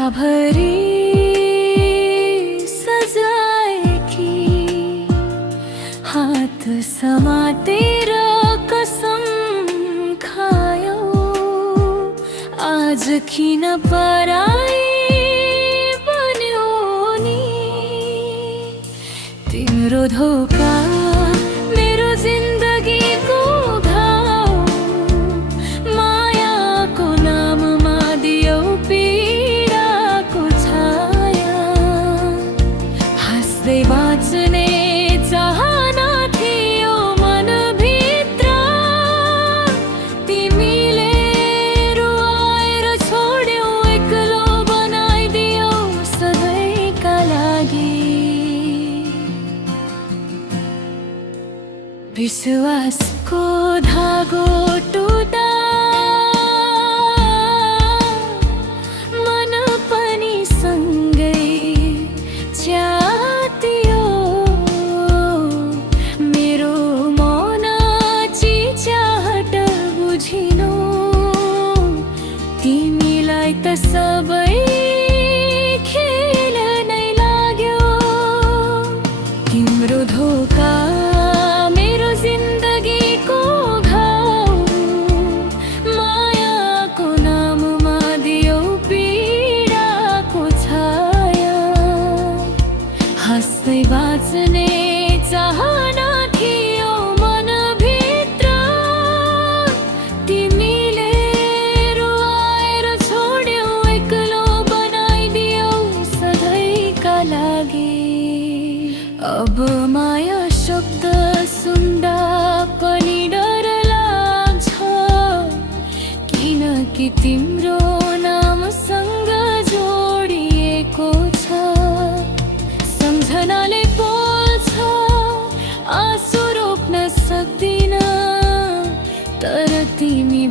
रातभरि सजाएकी हात समातेर कसम खायौ। आज किन पराई बन्यो नि तिम्रो धोका, मेरो जिन्दगीको घाउ। मायाको नाममा दियौ पीडाको छाया। हाँस्दै बाँच्ने चाहना थियो मनभित्र, तिमीले रुवाएर छोड्यौ, एक्लो बनाइदियौ सधैँका लागि। विश्वासको धागो टुटा, मन पनि सँगै च्यातियो। मेरो मन चिच्याहट बुझिनु, तिमीलाई त सबै खेल नै लाग्यो। तिम्रो धोका, मेरो जिन्दगीको घाउ। मायाको नाममा दियौ पीडाको छाया। हाँस्दै बाँच्ने चाहना थियो मनभित्र, तिमीले रुवाएर छोड्यौ, एक्लो बनाइदियौ सधैँका लागि। अब माया शब्द सुन्दा पनि डर लाग्छ, किनकि तिम्रो नामसँग जोडिएको छ। सम्झनाले पोल्छ, आँसु रोक्न सक्दिन, तर तिमी